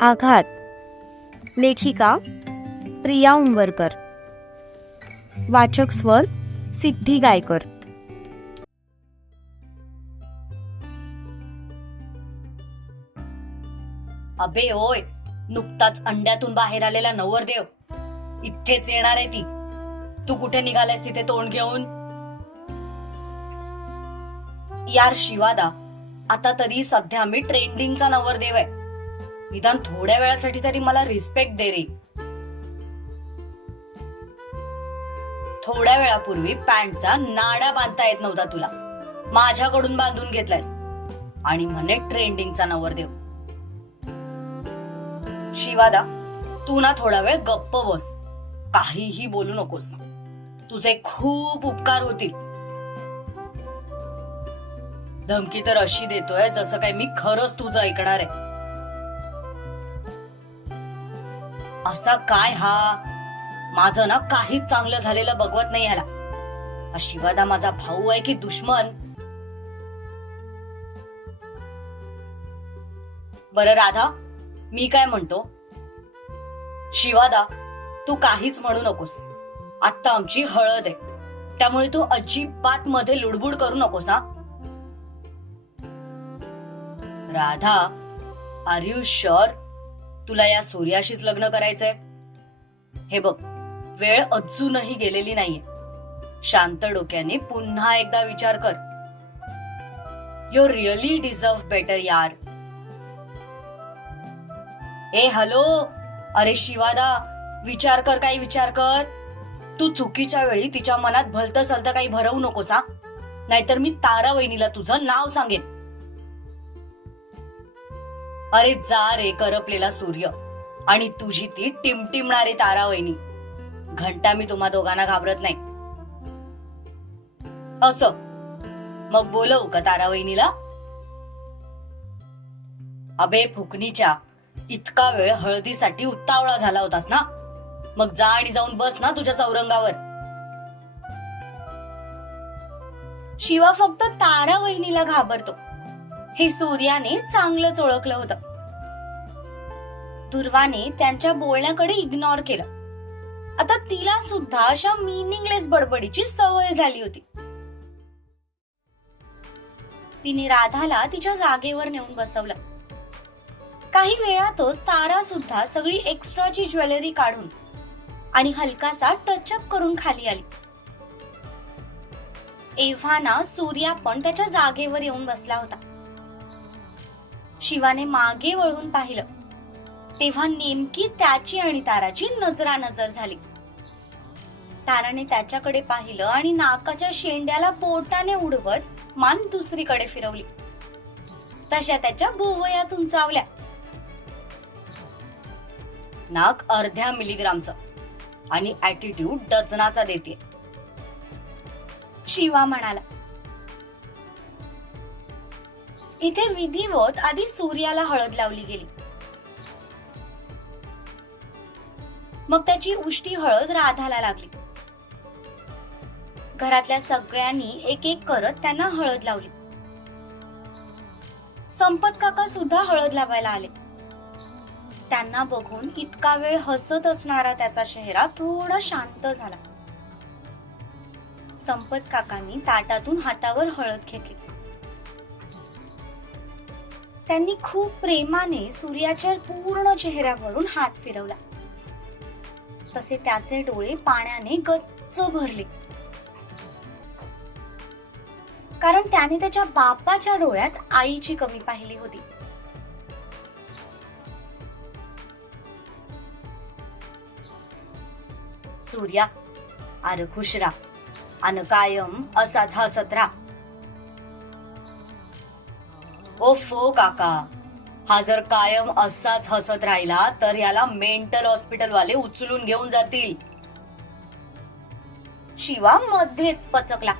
आघात. लेखिका प्रिया उंबरकर. वाचक स्वर सिद्धी गायकर. अबे होय नुकताच अंड्यातून बाहेर आलेला नवरदेव. इथेच येणार आहे ती. तू कुठे निघालायस तिथे तोंड घेऊन? यार शिवादा आता तरी सध्या मी ट्रेंडिंगचा नवरदेव आहे. निदान थोड्या वेळासाठी तरी मला रिस्पेक्ट दे रे. थोड्या वेळापूर्वी पॅन्टचा नाडा बांधता येत नव्हता तुला. माझ्याकडून बांधून घेतलायस. आणि म्हणे ट्रेंडिंगचा नवरदेव. शिवादा तू ना थोडा वेळ गप्प बस. काहीही बोलू नकोस. तुझे खूप उपकार होतील. धमकी तर अशी देतोय जसं काय मी खरंच तुझं ऐकणार आहे. असा काय हा? माझं ना काहीच चांगलं झालेलं बघवत नाही ह्याला. हा शिवादा माझा भाऊ आहे की दुश्मन? बरं राधा मी काय म्हणतो? शिवादा तू काहीच म्हणू नकोस. आत्ता आमची हळद आहे. त्यामुळे तू अजिबात मध्ये लुडबुड करू नकोस हा. राधा आर यू शुअर तुला या सूर्याशीच लग्न करायचंय? हे बघ वेळ अजूनही गेलेली नाहीये. शांत डोक्याने पुन्हा एकदा विचार कर. यू रिअली डिझर्व बेटर यार. ए हॅलो? अरे शिवादा विचार कर काही विचार कर. तू चुकीच्या वेळी तिच्या मनात भलत सलत काही भरवू नकोस हा. नाहीतर मी तारा वहिनीला तुझं नाव सांगेन. अरे जा रे करपलेला सूर्य. आणि तुझी ती टिमटिमणारी तारा वहिनी घंटा मी तुम्हा दोघांना घाबरत नाही. असं. मग बोलवू का तारा वहिनीला अबे फुकणीच्या. इतका वेळ हळदीसाठी उत्तावळा झाला होतास ना? मग जा आणि जाऊन बस ना तुझ्या चौरंगावर. शिवा फक्त तारा वहिनीला घाबरतो. हे सूर्याने चांगलंच ओळखलं होतं. दुर्वाने त्यांच्या बोलण्याकडे इग्नोर केलं. आता तिला सुद्धा अशा मिनिंगलेस बडबडीची सवय झाली होती. तिने राधाला तिच्या जागेवर नेऊन बसवलं. काही वेळातच तारा सुद्धा सगळी एक्स्ट्राची ज्वेलरी काढून आणि हलकासा टचअप करून खाली आली. एव्हाना सूर्या पण त्याच्या जागेवर येऊन बसला होता. शिवाने मागे वळून पाहिलं. तेव्हा नेमकी त्याची आणि ताराची नजरानजर झाली. ताराने त्याच्याकडे पाहिलं आणि नाकाच्या शेंड्याला बोटाने उडवत मान दुसरीकडे फिरवली. तशा त्याच्या भोवयात उंचावल्या नाक अर्ध्या मिलीग्रामचं आणि ऍटिट्यूड डझनाचा देते. शिवा म्हणाला इथे विधिवत आधी सूर्याला हळद लावली गेली. मग त्याची उष्टी हळद राधाला लागली. घरातल्या सगळ्यांनी एक एक करत त्यांना हळद लावली. संपत काका सुद्धा हळद लावायला आले. त्यांना बघून इतका वेळ हसत असणारा त्याचा चेहरा थोडा शांत झाला. संपत काकांनी ताटातून हातावर हळद घेतली. त्यांनी खूप प्रेमाने सूर्याच्या पूर्ण चेहऱ्यावरून हात फिरवला. तसे त्याचे डोळे पाण्याने गच्च भरले. कारण त्याने त्याच्या बापाच्या डोळ्यात आईची कमी पाहिली होती. सूर्या अरे खुश रा अन कायम असाच हसत रा ओफो काका हा जर कायम असाच हसत राहिला तर याला मेंटल हॉस्पिटल वाले उचलून घेऊन जातील. शिवा मध्येच पचकला.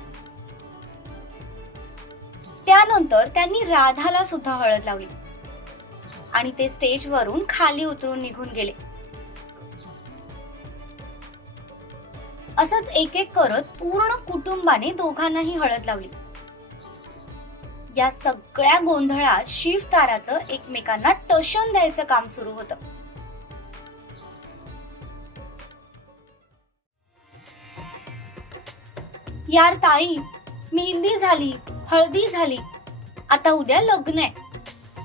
त्यानंतर त्यांनी राधाला सुद्धा हळद लावली. आणि ते स्टेजवरून खाली उतरून निघून गेले. असंच एक एक करत पूर्ण कुटुंबाने दोघांनाही हळद लावली. या सगळ्या गोंधळात शिव ताराचं एकमेकांना टशन द्यायचं काम सुरू होतं. यार ताई मेहंदी झाली हळदी झाली आता उद्या लग्न आहे.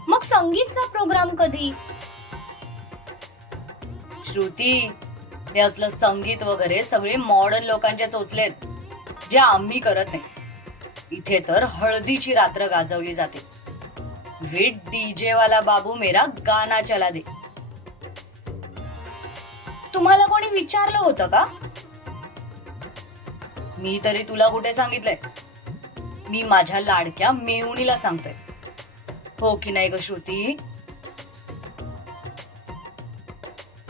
मग संगीतचा प्रोग्राम कधी? श्रुती हे असलं संगीत वगैरे सगळे मॉडर्न लोकांच्या चोचलेत जे आम्ही करत नाही. इथे तर हळदीची रात्र गाजवली जाते. विथ डीजे वाला बाबू मेरा गाना चला दे. तुम्हाला कोणी विचारलं होतं का? मी तरी तुला कुठे सांगितलंय? मी माझ्या लाडक्या मेहुणीला सांगतोय. हो की नाही ग श्रुती?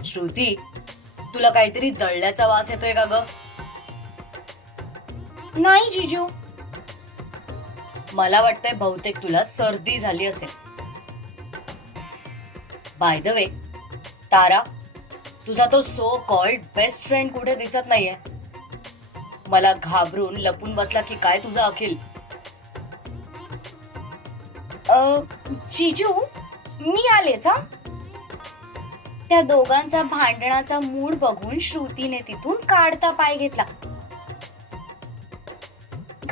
श्रुती तुला काहीतरी जळल्याचा वास येतोय का ग? नाही जिजू. मला वाटतंय बहुतेक तुला सर्दी झाली असेल. बाय द वे तारा तुझा तो सो कॉल्ड बेस्ट फ्रेंड कुठे दिसत नाहीये? मला घाबरून लपून बसला की काय तुझा अखिल? अ, जिजू मी आलेच हा? त्या दोघांचा भांडणाचा मूड बघून श्रुतीने तिथून काढता पाय घेतला.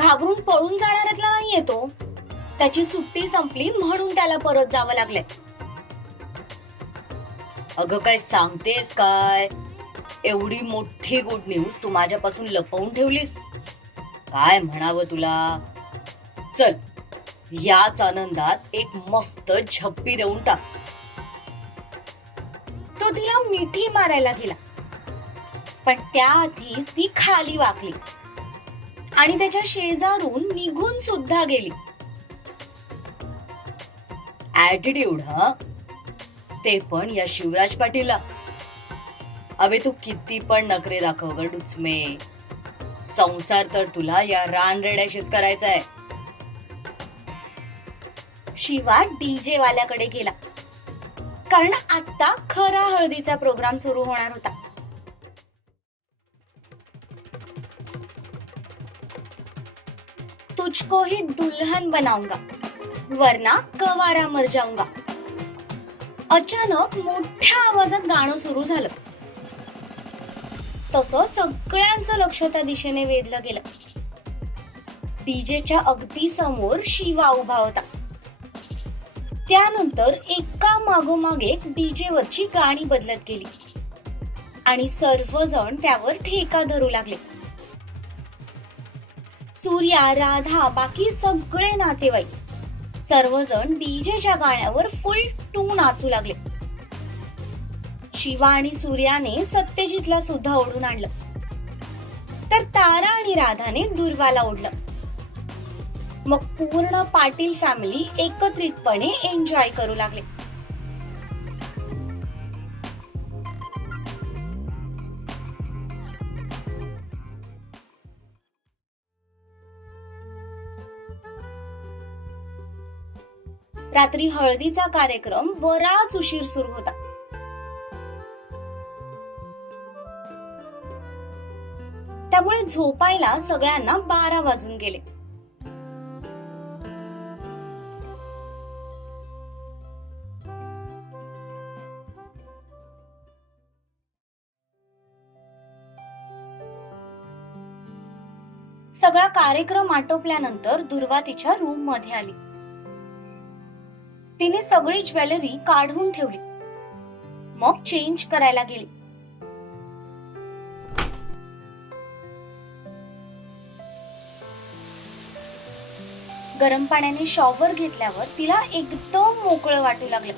घाबरून पळून जाणाऱ्यातला नाहीये तो. त्याची सुट्टी संपली म्हणून त्याला परत जावं लागलंय. अगं काय सांगतेस काय? एवढी मोठी गुड न्यूज तू माझ्यापासून लपवून ठेवलीस. काय म्हणावं तुला? चल याच आनंदात एक मस्त झप्पी देऊन टाक. तो तिला मिठी मारायला गेला. पण त्याआधीच ती खाली वाकली. आणि त्याच्या शेजारून निघून सुद्धा गेली. ऍटिट्यूड हा? ते पण या शिवराज पाटीलला. अबे तू किती पण नखरे दाखव ग डुचमे. संसार तर तुला या रानरेड्याशीच करायचा आहे. शिवा डीजे वाल्याकडे गेला. कारण आता खरा हळदीचा प्रोग्राम सुरू होणार होता. तुझको ही दुल्हन बनाऊंगा वरना कवारा मर जाऊंगा अचानक मोठ्या आवाजात गाणं सुरू झालं. तसं सगळ्यांचं लक्ष त्या दिशेने वेधलं गेलं. डीजेच्या अगदी समोर शिवा उभा होता. त्यानंतर एका मागोमाग एक डीजे वरची गाणी बदलत गेली. आणि सर्वजण त्यावर ठेका धरू लागले. सूर्या राधा बाकी सगळे नातेवाईक. सर्वजण डीजेच्या गाण्यावर फुल टू नाचू लागले. शिवा आणि सूर्याने सत्यजितला सुद्धा ओढून आणलं. तर तारा आणि राधाने दुर्वाला ओढलं. मग पूर्ण पाटील फॅमिली एकत्रितपणे एन्जॉय करू लागले. रात्री हळदीचा कार्यक्रम बराच उशीर सुरू होता. त्यामुळे झोपायला सगळ्यांना बारा वाजून गेले. सगळा कार्यक्रम आटोपल्यानंतर दुर्वा तिच्या रूममध्ये आली. तिने सगळी ज्वेलरी काढून ठेवली. मग चेंज करायला गेली. गरम पाण्याने शॉवर घेतल्यावर तिला एकदम मोकळं वाटू लागलं.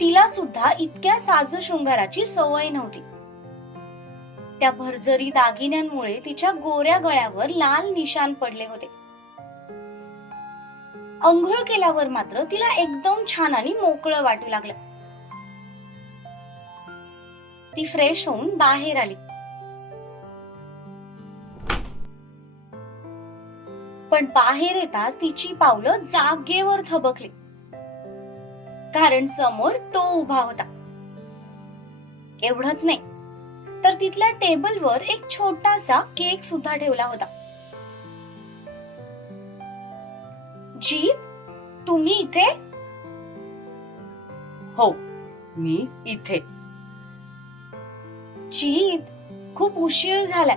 तिला सुद्धा इतक्या साज शृंगाराची सवय नव्हती. त्या भरजरी दागिन्यांमुळे तिच्या गोऱ्या गळ्यावर लाल निशाण पडले होते. अंघोळ केल्यावर मात्र तिला एकदम छान आणि मोकळं वाटू लागलं. ती फ्रेश होऊन बाहेर आली. पण बाहेर येताच तिची पावलं जागेवर थबकली. कारण समोर तो उभा होता. एवढंच नाही तर तिथल्या टेबलवर एक छोटासा केक सुद्धा ठेवला होता. जीत तुम्ही इथे? हो मी इथे. जीत खूप उशीर झालाय.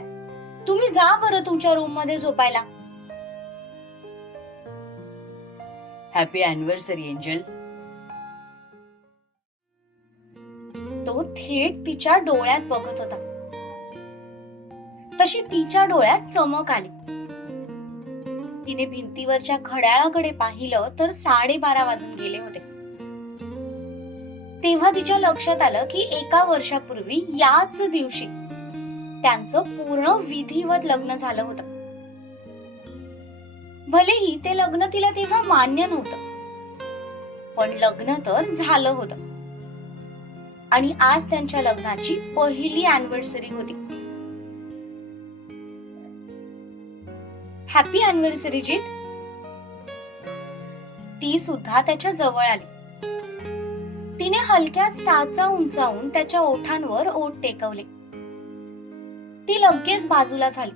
तुम्ही जा बरं तुमच्या रूममध्ये झोपायला. हॅपी अॅनिव्हर्सरी एंजल तो थेट तिच्या डोळ्यात बघत होता. तशी तिच्या डोळ्यात चमक आली. तिने भिंतीवरच्या घड्याळाकडे पाहिलं तर साडेबारा वाजून गेले होते. तेव्हा तिच्या लक्षात आलं की एका वर्षापूर्वी याच दिवशी त्यांचं पूर्ण विधिवत लग्न झालं होतं. भलेही ते लग्न तिला तेव्हा मान्य नव्हतं पण लग्न तर झालं होतं. आणि आज त्यांच्या लग्नाची पहिली अॅनिव्हर्सरी होती. हॅपी अनिव्हर्सरी जीत ती सुद्धा त्याच्याजवळ आली. तिने हलक्याच टाचा उंचावून त्याच्या ओठांवर ओठ टेकवले. ती लगेच बाजूला झाली.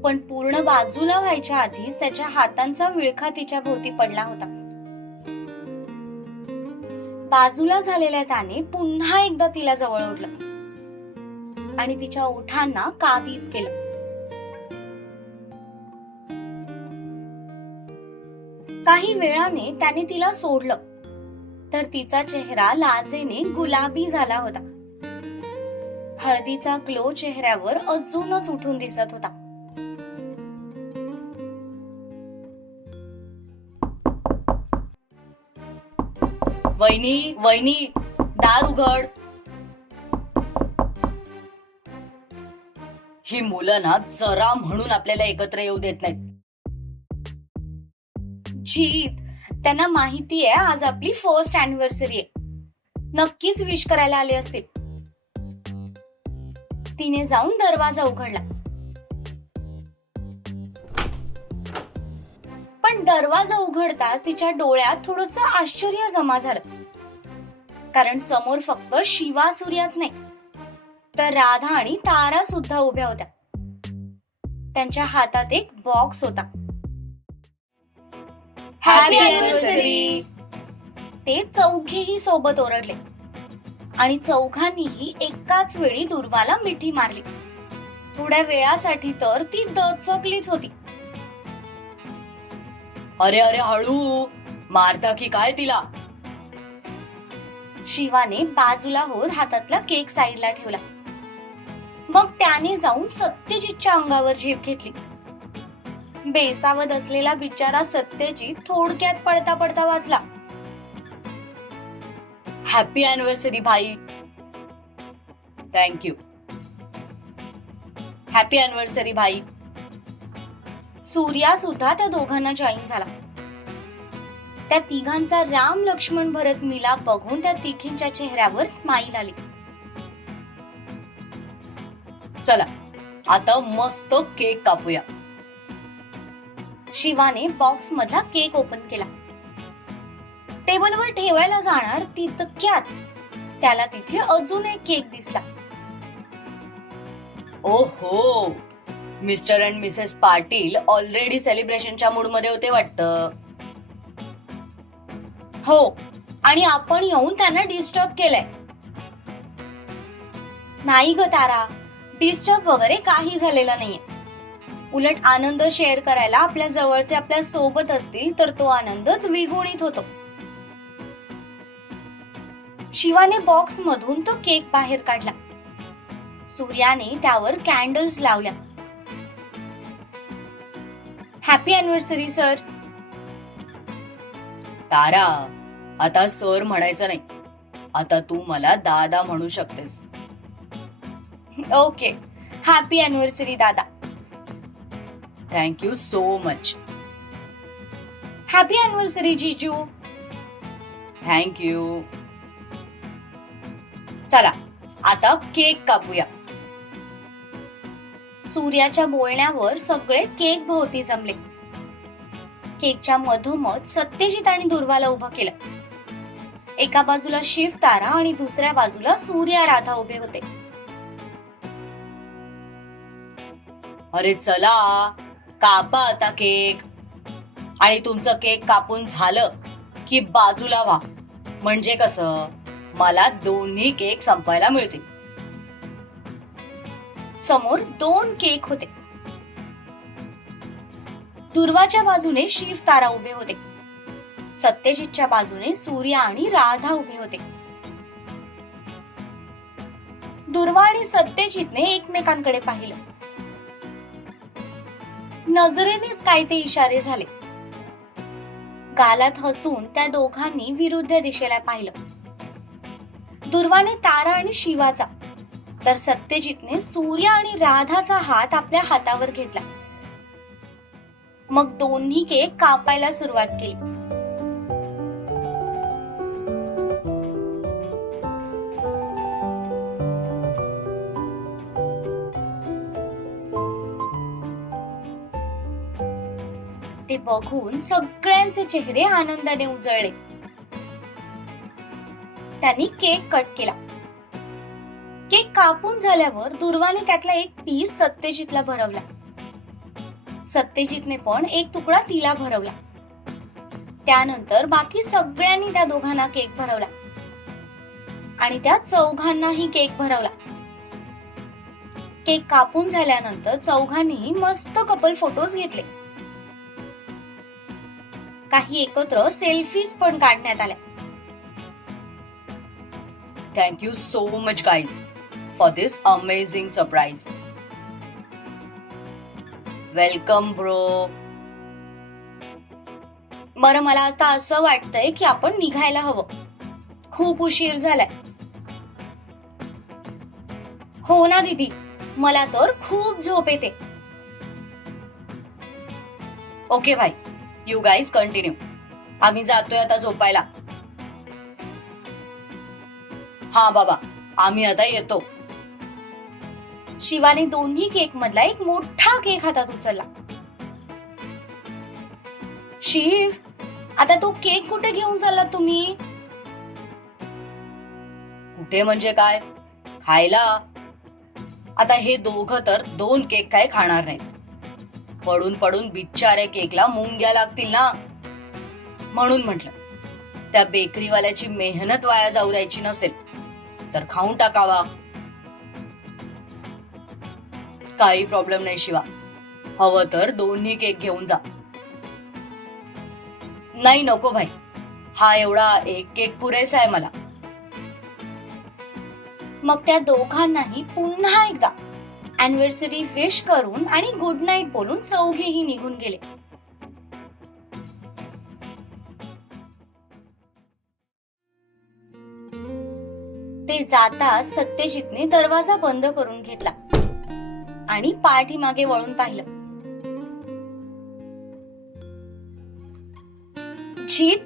पण पूर्ण बाजूला व्हायच्या आधीच त्याच्या हातांचा विळखा तिच्या भोवती पडला होता. बाजूला झालेल्या त्याने पुन्हा एकदा तिला जवळ ओढलं. आणि तिच्या ओठांना काबीज केलं. काही वेळाने त्याने तिला सोडलं. तर तिचा चेहरा लाजेने गुलाबी झाला होता. हळदीचा ग्लो चेहऱ्यावर अजूनच उठून दिसत होता. वहिनी वहिनी दार उघड. ही मुलं ना जरा म्हणून आपल्याला एकत्र येऊ देत नाहीत. जीत त्यांना माहिती आहे आज आपली फर्स्ट अॅनिव्हर्सरी आहे. नक्कीच विश करायला आले असतील. तिने जाऊन दरवाजा उघडला. पण दरवाजा उघडताच तिच्या डोळ्यात थोडस आश्चर्य जमा झालं. कारण समोर फक्त शिवा सूर्याच नाही तर राधा आणि तारा सुद्धा उभ्या होत्या. त्यांच्या हातात एक बॉक्स होता. ते चौघेही सोबत ओरडले. आणि चौघांनीही एकाच वेळी दुर्वाला मिठी मारली. थोड्या वेळासाठी तर ती दचकलीच होती. अरे अरे हळू. मारता की काय तिला? शिवाने बाजूला होत हातातला केक साईडला ठेवला. मग त्याने जाऊन सत्यजितच्या अंगावर झेप घेतली. बेसावत असलेला बिचारा सत्तेची थोडक्यात पडता पडता वाचला. हॅपी अॅनिव्हर्सरी भाई. थँक्यू हॅपी अॅनिव्हर्सरी भाई. सूर्या सुद्धा त्या दोघांना जॉईन झाला. त्या तिघांचा राम लक्ष्मण भरत मिला बघून त्या तिघींच्या चेहऱ्यावर स्माईल आली. चला आता मस्त केक कापूया. शिवाने बॉक्स मधला केक ओपन केला. टेबलवर ठेवायला जाणार तितक्यात त्याला तिथे अजून एक केक दिसला. ओहो! Mister and missus Patil already सेलिब्रेशनच्या मूडमध्ये होते वाटतं. हो आणि आपण येऊन त्यांना डिस्टर्ब केलंय. नाही ग तारा डिस्टर्ब वगैरे काही झालेलं नाहीये. उलट आनंद शेअर करायला आपल्या जवळचे आपल्यासोबत असतील तर तो आनंद द्विगुणित होतो. शिवाने बॉक्स मधून तो केक बाहेर काढला. सूर्याने त्यावर कॅन्डल्स लावल्या. हॅपी अॅनिव्हर्सरी सर तारा आता सर म्हणायचं नाही. आता तू मला दादा म्हणू शकतेस. ओके हॅपी अॅनिव्हर्सरी दादा. Thank you so much happy anniversary जीजू थँक्यू चला आता केक कापूया. सूर्याच्या बोलण्यावर सगळे केक भोवती जमले. केकच्या मधोमध सत्यजित आणि दुर्वाला उभं केलं. एका बाजूला शिव तारा आणि दुसऱ्या बाजूला सूर्या राधा उभे होते. अरे चला कापा आता केक. आणि तुमचं केक कापून झालं की बाजूला व्हा. म्हणजे कसं? मला दोन्ही केक संपायला मिळतील. समोर दोन केक होते. दुर्वाच्या बाजूने शिव तारा उभे होते. सत्यजितच्या बाजूने सूर्या आणि राधा उभे होते. दुर्वा आणि सत्यजितने एकमेकांकडे पाहिलं. नजरेनेच काय ते इशारे झाले. गालात हसून त्या दोघांनी विरुद्ध दिशेला पाहिलं. दुर्वाने तारा आणि शिवाचा. तर सत्यजितने सूर्य आणि राधाचा हात आपल्या हातावर घेतला. मग दोन्ही केक कापायला सुरुवात केली. ते बघून सगळ्यांचे चेहरे आनंदाने उजळले. त्यांनी केक कट केला. केक कापून झाल्यावर दुर्वाने त्यातला एक पीस सत्यजितला भरवला. सत्यजितने पण एक तुकडा तिला भरवला. त्यानंतर बाकी सगळ्यांनी त्या दोघांना केक भरवला. आणि त्या चौघांनाही केक भरवला. केक कापून झाल्यानंतर चौघांनीही मस्त कपल फोटोज घेतले. काही एकत्र सेल्फीज पण काढण्यात आल्या. Thank you so much guys for this amazing surprise welcome bro बरं मला आता असं वाटतंय की आपण निघायला हवं. खूप उशीर झालाय. हो ना दीदी. मला तर खूप झोप येते. ओके भाई यू गाईज कंटिन्यू आम्ही जातोय आता झोपायला. हा बाबा आम्ही आता येतो. शिवाने दोन्ही केक मधला एक मोठा केक हातात उचलला. शिव आता तो केक कुठे घेऊन चालला तुम्ही? कुठे म्हणजे काय? खायला. आता हे दोघं तर दोन केक काय खाणार नाहीत. पडून पडून बिचारे केकला मुंग्या लागतील ना? म्हणून म्हटलं त्या बेकरीवाल्याची मेहनत वाया जाऊ द्यायची नसेल तर खाऊन टाकावा. काही प्रॉब्लेम नाही शिवा. हवं तर दोन्ही केक घेऊन जा. नाही नको भाई हा एवढा एक केक पुरेसा आहे मला. मग त्या दोघांनाही पुन्हा एकदा अॅनिव्हर्सरी विश करून आणि गुड नाईट बोलून चौघेही निघून गेले. ते जाताच सत्यजितने दरवाजा बंद करून घेतला आणि पाठीमागे वळून पाहिलं. जीत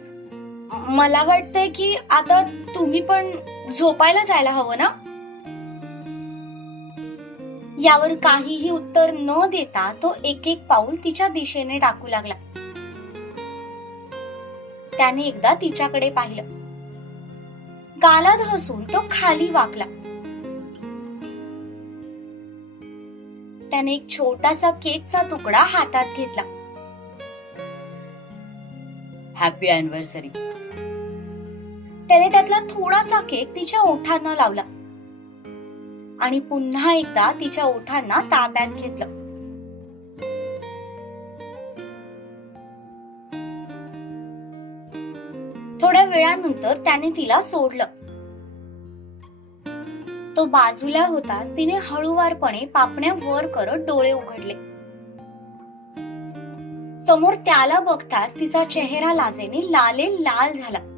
मला वाटतंय की आता तुम्ही पण झोपायला जायला हवं ना? यावर काहीही उत्तर न देता तो एक एक पाऊल तिच्या दिशेने टाकू लागला. त्याने एकदा तिच्याकडे पाहिलं. गालात हसून तो खाली वाकला. त्याने एक छोटासा केकचा तुकडा हातात घेतला. हॅपी अॅनिव्हर्सरी त्याने त्यातला थोडासा केक तिच्या ओठांना लावला. आणि पुन्हा एकदा तिच्या ओठांना ताब्यात घेतलं. थोड्या वेळानंतर त्याने तिला सोडलं. तो बाजूला होताच तिने हळूवारपणे पापण्या वर करत डोळे उघडले. समोर त्याला बघताच तिचा चेहरा लाजेने लाले लाल झाला.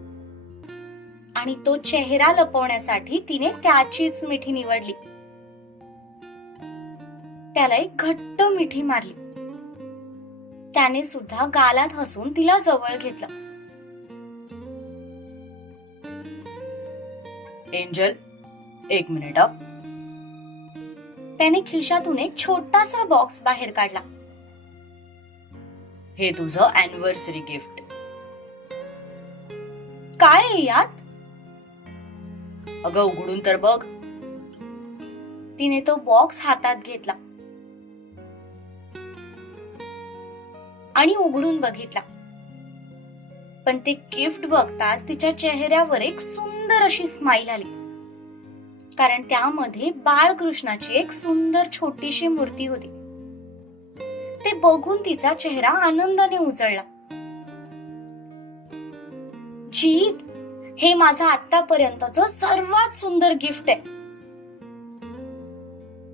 आणि तो चेहरा लपवण्यासाठी तिने त्याचीच मिठी निवडली. त्याला एक घट्ट मिठी मारली. त्याने सुद्धा गालात हसून तिला जवळ घेतलं. एंजल एक मिनिट त्याने खिशातून एक छोटासा बॉक्स बाहेर काढला. हे तुझं अॅनिव्हर्सरी गिफ्ट काय यात? अगं उघडून तर बघ. तिने तो बॉक्स हातात घेतला. आणि उघडून बघितला. पण ते गिफ्ट बघताच तिच्या चेहऱ्यावर एक सुंदर अशी स्माईल आली. कारण त्यामध्ये बाळकृष्णाची एक सुंदर छोटीशी मूर्ती होती. ते बघून तिचा चेहरा आनंदाने उजळला. जीत हे माझं आतापर्यंतच सर्वात सुंदर गिफ्ट आहे.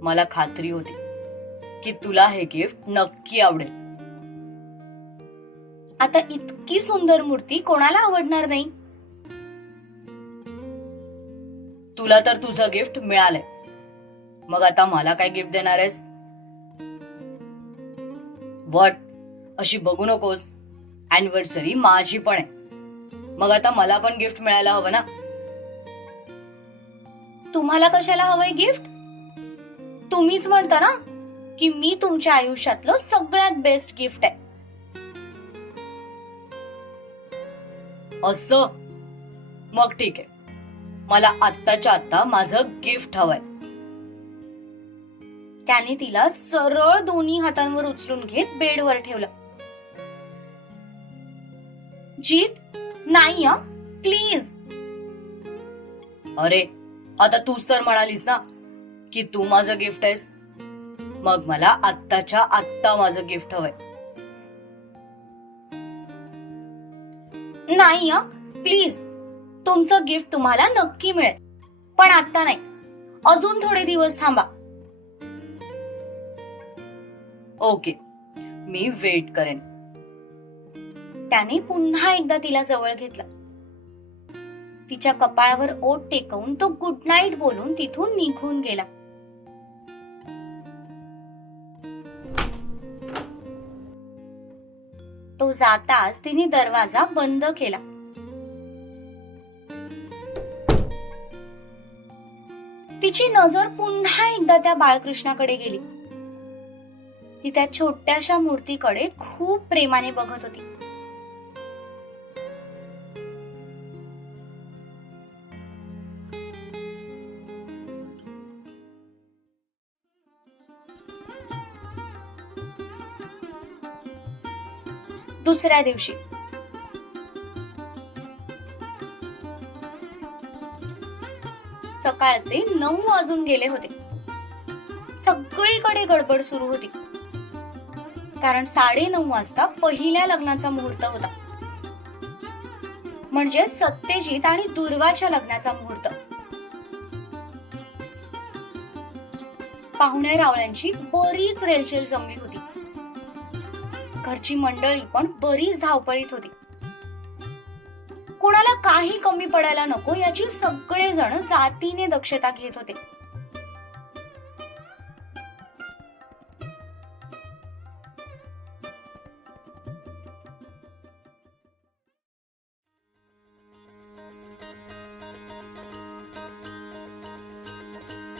मला खात्री होती की तुला हे गिफ्ट नक्की आवडेल. आता इतकी सुंदर मूर्ती कोणाला आवडणार नाही? तुला तर तुझं गिफ्ट मिळालंय. मग आता मला काय गिफ्ट देणार आहेस? वट अशी बघू नकोस. अॅनिव्हर्सरी माझी पण आहे. मग आता मला पण गिफ्ट मिळायला हवं ना? तुम्हाला कशाला हवंय गिफ्ट तुम्हीच म्हणता ना की मी तुमच्या आयुष्यातलं सगळ्यात बेस्ट गिफ्ट आहे. असं? मग ठीक आहे. मला आत्ताच्या आत्ता माझं गिफ्ट हवंय. त्याने तिला सरळ दोन्ही हातांवर उचलून घेत बेडवर ठेवलं. जीत नाही प्लीज अरे आता तूच तर म्हणालीस ना की तू माझं गिफ्ट आहेस. मग मला आत्ताच्या आत्ता माझं गिफ्ट हवंय. नाही प्लीज तुमचं गिफ्ट तुम्हाला नक्की मिळेल. पण आता नाही. अजून थोडे दिवस थांबा. ओके मी वेट करेन. त्याने पुन्हा एकदा तिला जवळ घेतलं. तिच्या कपाळावर ओट टेकवून तो गुड नाईट बोलून तिथून निघून गेला. तो जाताच तिने दरवाजा बंद केला. तिची नजर पुन्हा एकदा त्या बाळकृष्णाकडे गेली. ती त्या छोट्याशा मूर्तीकडे खूप प्रेमाने बघत होती. दुसऱ्या दिवशी. सकाळचे नऊ वाजून गेले होते. सगळीकडे गडबड सुरू होती. कारण साडे नऊ वाजता पहिल्या लग्नाचा मुहूर्त होता. म्हणजे सत्यजित आणि दुर्वाच्या लग्नाचा मुहूर्त. पाहुण्या रावळ्यांची बरीच रेलचेल जमली होती. घरची मंडळी पण बरीच धावपळीत होती. कोणाला काही कमी पडायला नको याची सगळेजण जातीने दक्षता घेत होते.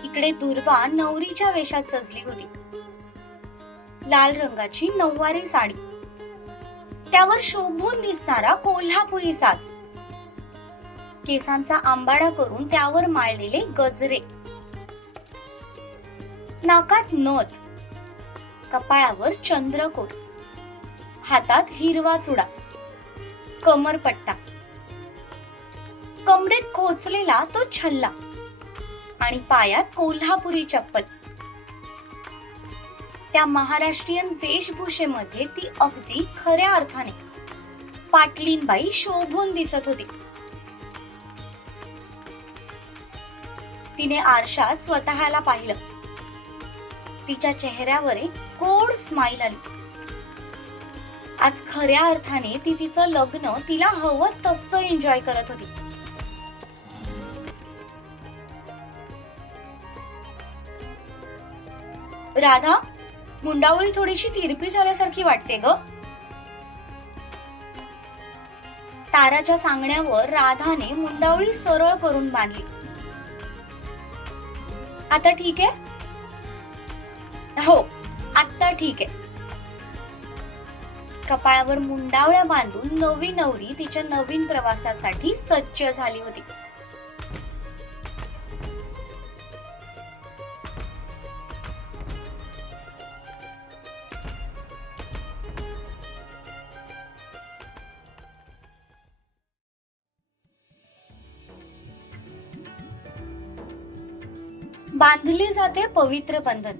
इकडे दुर्वा नवरीच्या वेशात सजली होती. लाल रंगाची नऊवारी साडी. त्यावर शोभून दिसणारा कोल्हापुरी साज. केसांचा आंबाडा करून त्यावर माळलेले गजरे. नाकात नथ. कपाळावर चंद्रकोर हातात हिरवा चुडा. कमरपट्टा. कमरेत खोचलेला तो छल्ला. आणि पायात कोल्हापुरी चप्पल. त्या महाराष्ट्रीयन वेशभूषेमध्ये ती अगदी खऱ्या अर्थाने पाटलीनबाई शोभून दिसत होती. तिने आरशात स्वतःला पाहिलं. तिच्या चेहऱ्यावर गोड स्माइल आली. आज खऱ्या अर्थाने ती तिचं लग्न तिला हवं तसं एन्जॉय करत होती. राधा मुंडावळी थोडीशी तिरपी झाल्यासारखी वाटते ग. ताराच्या सांगण्यावर राधाने मुंडावळी सरळ करून बांधली. आता ठीक आहे? हो आता ठीक आहे. कपाळावर मुंडावळ्या बांधून नवी नवरी तिच्या नवीन प्रवासासाठी सज्ज झाली होती. बांधले जाते पवित्र बंधन.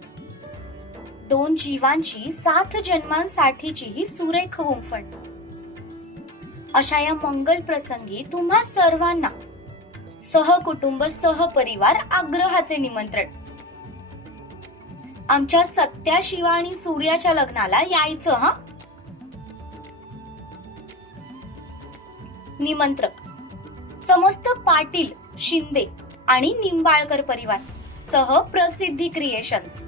दोन जीवांची सात जन्मांसाठीची ही सुरेख गुंफण अशा या मंगल प्रसंगी तुम्हा सर्वांना सहकुटुंब सहपरिवार आग्रहाचे निमंत्रण. आमच्या सत्या शिवा आणि सूर्याच्या लग्नाला यायचं हा? निमंत्रक. समस्त पाटील शिंदे आणि निंबाळकर परिवार. सह प्रसिद्धी क्रिएशन्स